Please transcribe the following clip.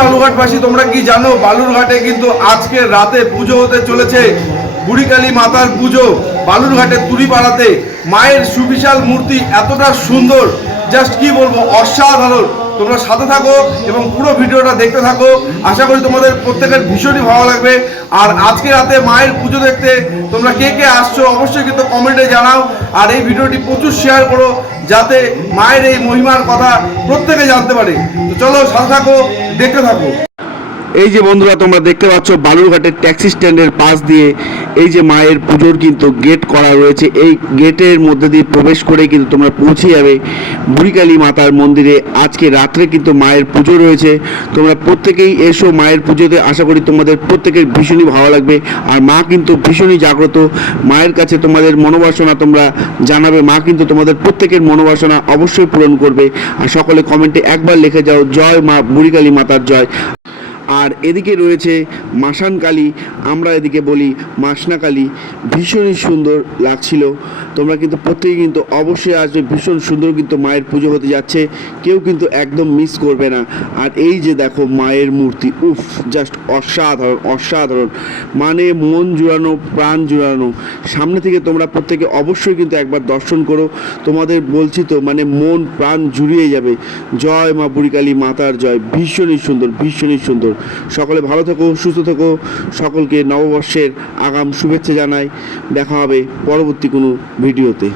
বালুরঘাটবাসী, তোমরা কি জানো বালুরঘাটে কিন্তু আজকে রাতে পুজো হতে চলেছে। বুড়িকালী মাতার পুজো বালুরঘাটের তুরিপাড়াতে। মায়ের সুবিশাল মূর্তি এতটা সুন্দর, জাস্ট কি বলবো, অসাধারণ। তোমরা সাথে থাকো এবং পুরো ভিডিওটা দেখতে থাকো। আশা করি তোমাদের প্রত্যেকের ভীষণই ভালো লাগবে। আর আজকে রাতে মায়ের পুজো দেখতে তোমরা কে কে আসছো অবশ্যই কিন্তু কমেন্টে জানাও। আর এই ভিডিওটি প্রচুর শেয়ার করো, যাতে মায়ের এই মহিমার কথা প্রত্যেকে জানতে পারে। তো চলো সাথে থাকো, দেখতে থাকো। এই যে বন্ধুরা, তোমরা দেখতে পাচ্ছ বালুরঘাটের ট্যাক্সি স্ট্যান্ডের পাশ দিয়ে এই যে মায়ের পুজোর কিন্তু গেট করা রয়েছে। এই গেটের মধ্যে দিয়ে প্রবেশ করে কিন্তু তোমরা পৌঁছে যাবে বুড়িকালী মাতার মন্দিরে। আজকে রাত্রে কিন্তু মায়ের পুজো রয়েছে। তোমরা প্রত্যেকেই এসো মায়ের পুজোতে। আশা করি তোমাদের প্রত্যেকের ভীষণই ভালো লাগবে। আর মা কিন্তু ভীষণই জাগ্রত। মায়ের কাছে তোমাদের মনোবাসনা তোমরা জানাবে, মা কিন্তু তোমাদের প্রত্যেকের মনোবাসনা অবশ্যই পূরণ করবে। আর সকলে কমেন্টে একবার লিখে যাও, জয় মা বুড়িকালী মাতার জয়। আর এদিকে রয়েছে মাসান কালী, আমরা এদিকে বলি মাসনা কালী। ভীষণই সুন্দর লাগছিল। তোমরা কিন্তু প্রত্যেকে কিন্তু অবশ্যই আসবে। ভীষণ সুন্দর কিন্তু মায়ের পুজো হতে যাচ্ছে, কেউ কিন্তু একদম মিস করবে না। আর এই যে দেখো মায়ের মূর্তি, উফ, জাস্ট অসাধারণ অসাধারণ, মানে মন জুড়ানো, প্রাণ জুড়ানো। সামনে থেকে তোমরা প্রত্যেকে অবশ্যই কিন্তু একবার দর্শন করো। তোমাদের বলছি তো, মানে মন প্রাণ জুড়িয়ে যাবে। জয় মা বুড়িকালী মাতার জয়। ভীষণই সুন্দর, ভীষণই সুন্দর। সকলে ভালো থেকো, সুস্থ থেকো। সকলকে নববর্ষের আগাম শুভেচ্ছা জানাই। দেখা হবে পরবর্তী কোনো ভিডিওতে।